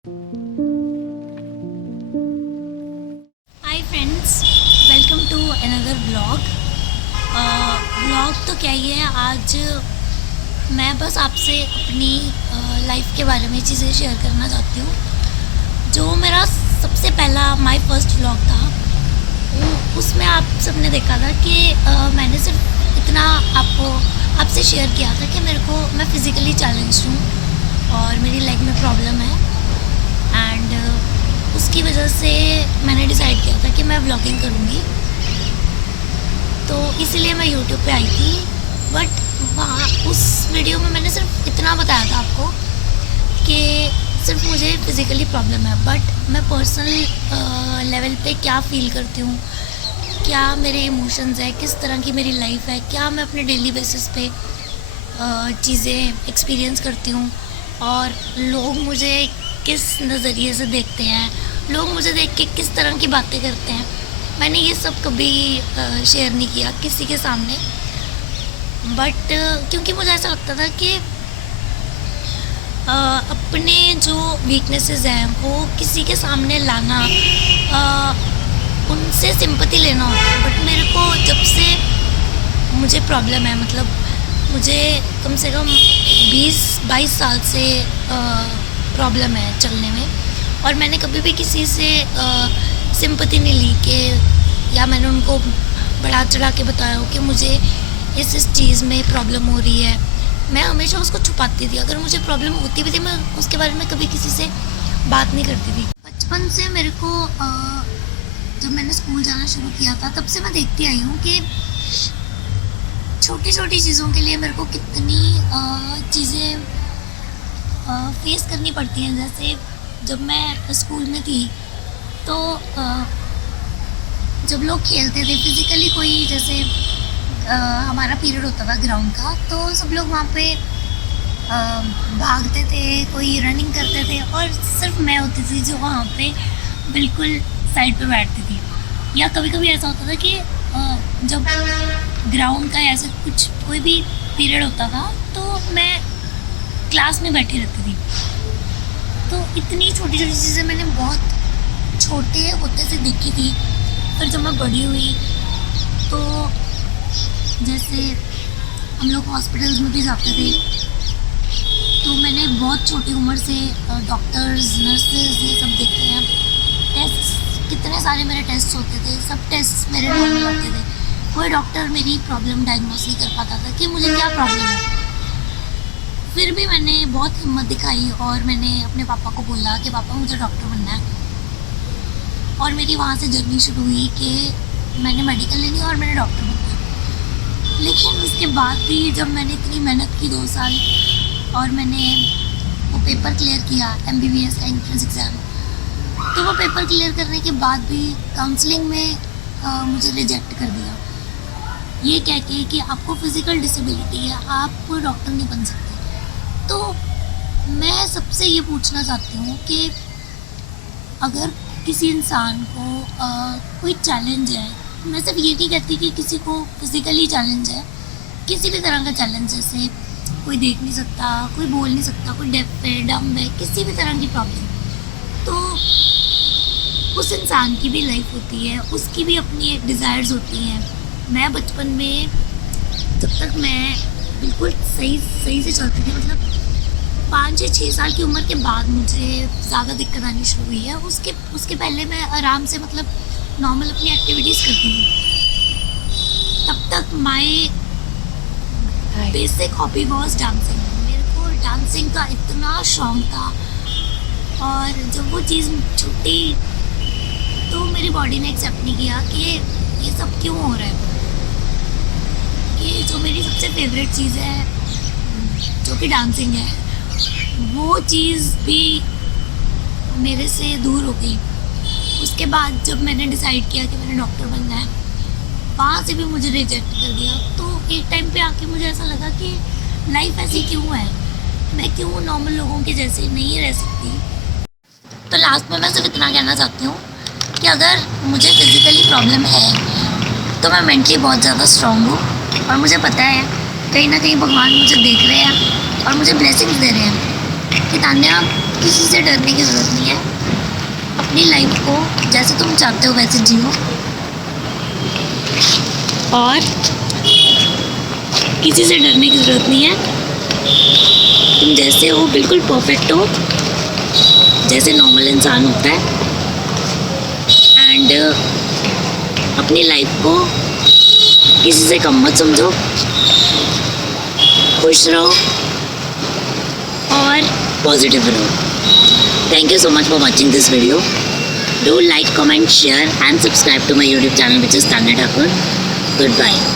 Hi friends, welcome to another blog. तो क्या ही है, आज मैं बस आपसे अपनी लाइफ के बारे में चीज़ें शेयर करना चाहती हूँ। जो मेरा सबसे पहला माय फर्स्ट ब्लॉग था, उसमें आप सबने देखा था कि मैंने सिर्फ इतना आपसे शेयर किया था कि मैं फ़िज़िकली चैलेंज्ड हूँ और मेरी लाइफ में प्रॉब्लम है। एंड उसकी वजह से मैंने डिसाइड किया था कि मैं व्लॉगिंग करूँगी, तो इसीलिए मैं यूट्यूब पे आई थी। बट वहाँ उस वीडियो में मैंने सिर्फ इतना बताया था आपको कि सिर्फ मुझे फ़िज़िकली प्रॉब्लम है, बट मैं पर्सनल लेवल पे क्या फ़ील करती हूँ, क्या मेरे इमोशंस है, किस तरह की मेरी लाइफ है, क्या मैं अपने डेली बेसिस पे चीज़ें एक्सपीरियंस करती हूँ और लोग मुझे किस नज़रिए से देखते हैं, लोग मुझे देख के किस तरह की बातें करते हैं। मैंने ये सब कभी शेयर नहीं किया किसी के सामने, बट क्योंकि मुझे ऐसा लगता था कि अपने जो वीकनेसेस हैं वो किसी के सामने लाना, उनसे सिंपैथी लेना होता है। बट मेरे को जब से मुझे प्रॉब्लम है, मतलब मुझे कम से कम 20-22 साल से प्रॉब्लम है चलने में, और मैंने कभी भी किसी से सिंपैथी नहीं ली कि या मैंने उनको बढ़ा चढ़ा के बताया हो कि मुझे इस चीज़ में प्रॉब्लम हो रही है। मैं हमेशा उसको छुपाती थी। अगर मुझे प्रॉब्लम होती भी थी, मैं उसके बारे में कभी किसी से बात नहीं करती थी। बचपन से मेरे को जब मैंने स्कूल जाना शुरू किया था, तब से मैं देखती आई हूँ कि छोटी छोटी चीज़ों के लिए मेरे को कितनी चीज़ें फेस करनी पड़ती हैं। जैसे जब मैं स्कूल में थी तो जब लोग खेलते थे फिज़िकली, कोई जैसे हमारा पीरियड होता था ग्राउंड का, तो सब लोग वहाँ पे भागते थे, कोई रनिंग करते थे, और सिर्फ मैं होती थी जो वहाँ पे बिल्कुल साइड पे बैठती थी। या कभी कभी ऐसा होता था कि जब ग्राउंड का ऐसे कुछ कोई भी पीरियड होता था तो मैं क्लास में बैठी रहती थी। तो इतनी छोटी छोटी चीज़ें मैंने बहुत छोटे होते से देखी थी। फिर जब मैं बड़ी हुई तो जैसे हम लोग हॉस्पिटल्स में भी जाते थे, तो मैंने बहुत छोटी उम्र से डॉक्टर्स, नर्सेज ये सब देखे हैं। टेस्ट, कितने सारे मेरे टेस्ट होते थे, सब टेस्ट मेरे नॉर्मल आते थे। कोई डॉक्टर मेरी प्रॉब्लम डायग्नोस नहीं कर पाता था कि मुझे क्या प्रॉब्लम है। फिर भी मैंने बहुत हिम्मत दिखाई और मैंने अपने पापा को बोला कि पापा मुझे डॉक्टर बनना है। और मेरी वहाँ से जर्नी शुरू हुई कि मैंने मेडिकल लेनी और मैंने डॉक्टर बनना है। लेकिन उसके बाद भी जब मैंने इतनी मेहनत की 2 साल और मैंने वो पेपर क्लियर किया, MBBS का एंट्रेंस एग्ज़ाम, तो वो पेपर क्लियर करने के बाद भी काउंसलिंग में मुझे रिजेक्ट कर दिया, ये कह के कि आपको फिज़िकल डिसेबिलिटी है, आप डॉक्टर नहीं बन सकते। तो मैं सबसे ये पूछना चाहती हूँ कि अगर किसी इंसान को कोई चैलेंज है, मैं सिर्फ ये नहीं कहती कि किसी को फिज़िकली चैलेंज है, किसी भी तरह का चैलेंज, जैसे कोई देख नहीं सकता, कोई बोल नहीं सकता, कोई डेफ है, डम्ब है, किसी भी तरह की प्रॉब्लम, तो उस इंसान की भी लाइफ होती है, उसकी भी अपनी एक डिज़ायर्स होती हैं। मैं बचपन में जब तक मैं बिल्कुल सही से चलती थी, मतलब 5 या 6 साल की उम्र के बाद मुझे ज़्यादा दिक्कत आनी शुरू हुई है। उसके पहले मैं आराम से, मतलब नॉर्मल अपनी एक्टिविटीज़ करती थी। तब तक my basic hobby was dancing. मेरे को डांसिंग का इतना शौक था, और जब वो चीज़ छूटी तो मेरी बॉडी ने एक्सेप्ट नहीं किया कि ये सब क्यों हो रहा है। ये जो मेरी सबसे फेवरेट चीज़ है, जो कि डांसिंग है, वो चीज़ भी मेरे से दूर हो गई। उसके बाद जब मैंने डिसाइड किया कि मैंने डॉक्टर बनना है, वहाँ से भी मुझे रिजेक्ट कर दिया। तो एक टाइम पे आके मुझे ऐसा लगा कि लाइफ ऐसी क्यों है, मैं क्यों नॉर्मल लोगों के जैसे नहीं रह सकती। तो लास्ट में मैं सिर्फ इतना कहना चाहती हूँ कि अगर मुझे फिज़िकली प्रॉब्लम है तो मैं मेंटली बहुत ज़्यादा स्ट्रॉन्ग हूँ, और मुझे पता है कहीं ना कहीं भगवान मुझे देख रहे हैं और मुझे ब्लेसिंग्स दे रहे हैं कि तान्या किसी से डरने की ज़रूरत नहीं है। अपनी लाइफ को जैसे तुम चाहते हो वैसे जियो, और किसी से डरने की ज़रूरत नहीं है। तुम जैसे हो बिल्कुल परफेक्ट हो, जैसे नॉर्मल इंसान होता है। एंड अपनी लाइफ को किसी से कम मत समझो, खुश रहो और पॉजिटिव रहो। Thank you so much for watching this video. Do like, comment, share and subscribe to my YouTube channel, which is Tanya Thakur. Goodbye.